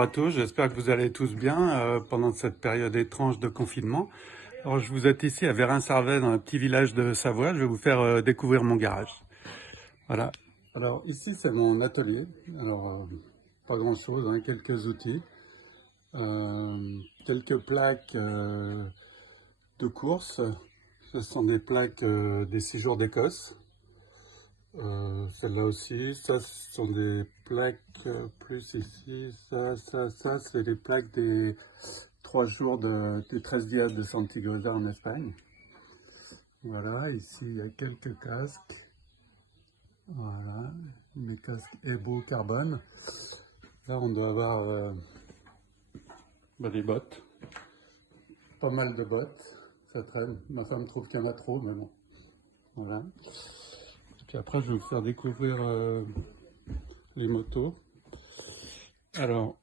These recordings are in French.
bonjour à tous, j'espère que vous allez tous bien pendant cette période étrange de confinement. Alors je vous êtes ici à Vérin-Sarvey dans un petit village de Savoie, je vais vous faire découvrir mon garage. Voilà. Alors ici c'est mon atelier, alors pas grand chose, hein, quelques outils, quelques plaques de course, ce sont des plaques des 6 jours d'Écosse. Celle-là aussi, ça ce sont des plaques plus ici, ça c'est les plaques des 3 jours du 13 dias de Sant'Ignacio en Espagne. Voilà, ici il y a quelques casques, voilà, mes casques Ebo carbone. Là on doit avoir des bottes, pas mal de bottes, ça traîne, ma femme trouve qu'il y en a trop mais bon, voilà. Puis après, je vais vous faire découvrir les motos. Alors,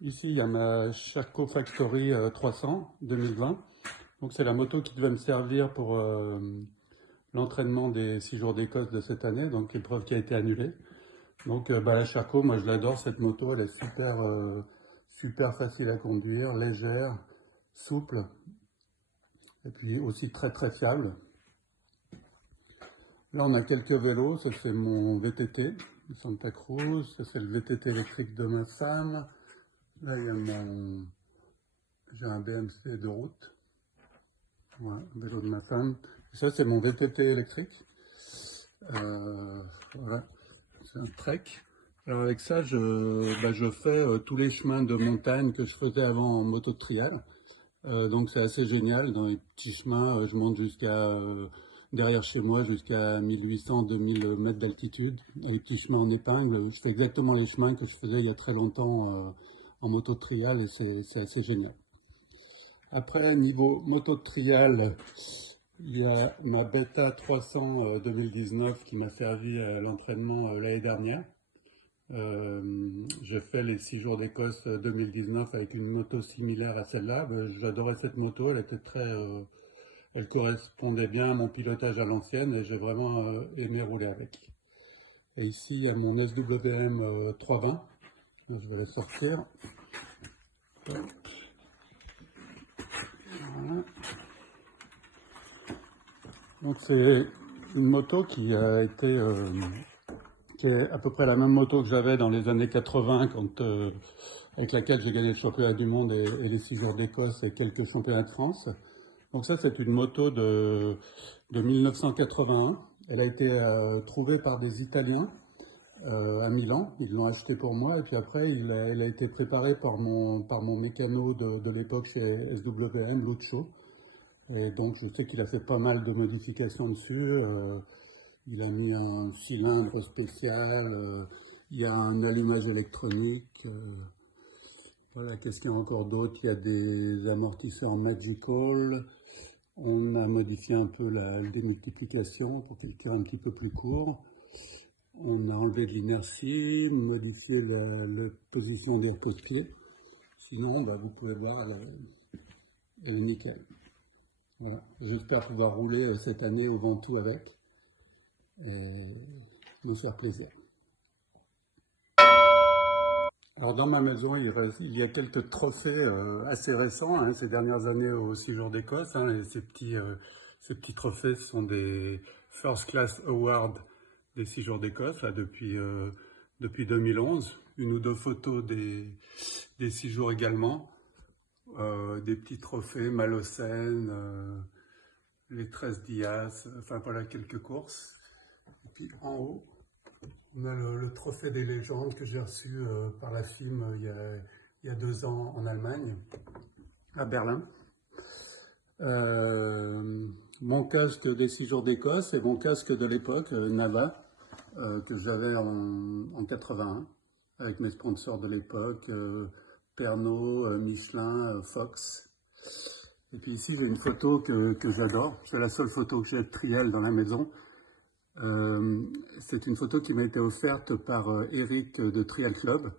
ici, il y a ma Sherco Factory 300 2020. Donc, c'est la moto qui devait me servir pour l'entraînement des 6 jours d'Écosse de cette année, donc l'épreuve qui a été annulée. Donc, la Sherco, moi, je l'adore, cette moto. Elle est super facile à conduire, légère, souple, et puis aussi très fiable. Là, on a quelques vélos. Ça, c'est mon VTT de Santa Cruz. Ça, c'est le VTT électrique de ma femme. Là, il y a j'ai un BMC de route. Voilà, vélo de ma femme. Et ça, c'est mon VTT électrique. Voilà, c'est un Trek. Alors, avec ça, je fais tous les chemins de montagne que je faisais avant en moto de trial. Donc, c'est assez génial. Dans les petits chemins, je monte jusqu'à derrière chez moi jusqu'à 1800-2000 mètres d'altitude, avec petits chemins en épingle. Je fais exactement les chemins que je faisais il y a très longtemps en moto de trial et c'est assez génial. Après, niveau moto de trial, il y a ma Beta 300 2019 qui m'a servi à l'entraînement l'année dernière. J'ai fait les 6 jours d'Écosse 2019 avec une moto similaire à celle-là. J'adorais cette moto, elle était elle correspondait bien à mon pilotage à l'ancienne et j'ai vraiment aimé rouler avec. Et ici, il y a mon SWM 320. Je vais la sortir. Voilà. Donc c'est une moto qui a été, qui est à peu près la même moto que j'avais dans les années 80, avec laquelle j'ai gagné le championnat du monde et les 6 jours d'Écosse et quelques championnats de France. Donc ça, c'est une moto de 1981. Elle a été trouvée par des Italiens à Milan. Ils l'ont achetée pour moi et puis après, elle a été préparée par mon mécano de l'époque chez SWM, Lucio. Et donc, je sais qu'il a fait pas mal de modifications dessus. Il a mis un cylindre spécial. Il y a un allumage électronique. Voilà, qu'est-ce qu'il y a encore d'autre? Il y a des amortisseurs Magical. On a modifié un peu la démultiplication pour qu'il tire un petit peu plus court. On a enlevé de l'inertie, modifié la position des copiers. Sinon, vous pouvez voir, elle est nickel. Voilà. J'espère pouvoir rouler cette année au Ventoux avec et me faire plaisir. Alors dans ma maison, il y a quelques trophées assez récents, hein, ces dernières années aux 6 jours d'Écosse. Hein, et ces petits trophées sont des First Class Awards des 6 jours d'Écosse depuis 2011. Une ou deux photos des 6 jours également. Des petits trophées, Malocène, les 13 Dias, enfin voilà quelques courses. Et puis en haut, on a le trophée des légendes que j'ai reçu par la FIM il y a 2 ans en Allemagne, à Berlin. Mon casque des 6 jours d'Écosse et mon casque de l'époque, Nava, que j'avais en 81, avec mes sponsors de l'époque, Pernod, Michelin, Fox. Et puis ici, j'ai une photo que j'adore. C'est la seule photo que j'ai de trial dans la maison. C'est une photo qui m'a été offerte par Eric de Trial Club.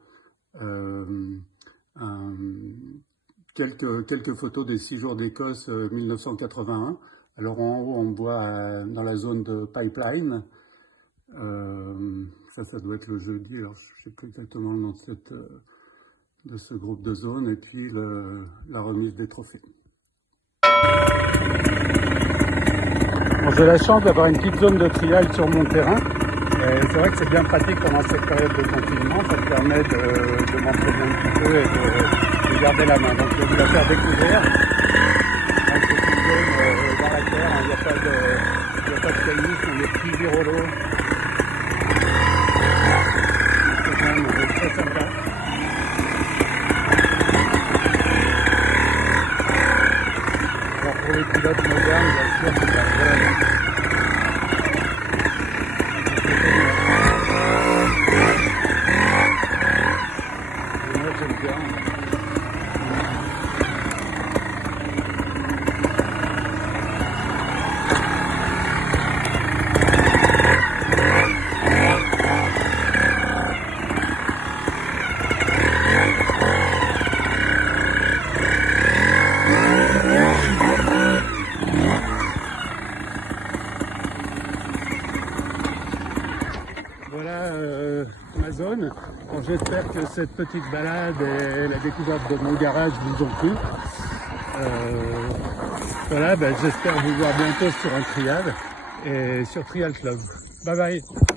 Quelques photos des 6 jours d'Écosse 1981. Alors en haut, on voit dans la zone de Pipeline. ça doit être le jeudi, alors je ne sais plus exactement le nom de ce groupe de zone, et puis la remise des trophées. Bon, j'ai la chance d'avoir une petite zone de trial sur mon terrain. C'est vrai que c'est bien pratique pendant cette période de confinement, ça me permet de m'entraîner un petit peu et de garder la main. Donc je vais vous la faire découvrir. Donc, c'est une zone dans la terre, il n'y a pas de cailloux, on est petits virolos. C'est quand même très sympa. Alors pour les pilotes modernes, bien sûr, c'est la Voilà ma zone. J'espère que cette petite balade et la découverte de mon garage vous ont plu. Voilà, j'espère vous voir bientôt sur un trial et sur Trial Club. Bye bye.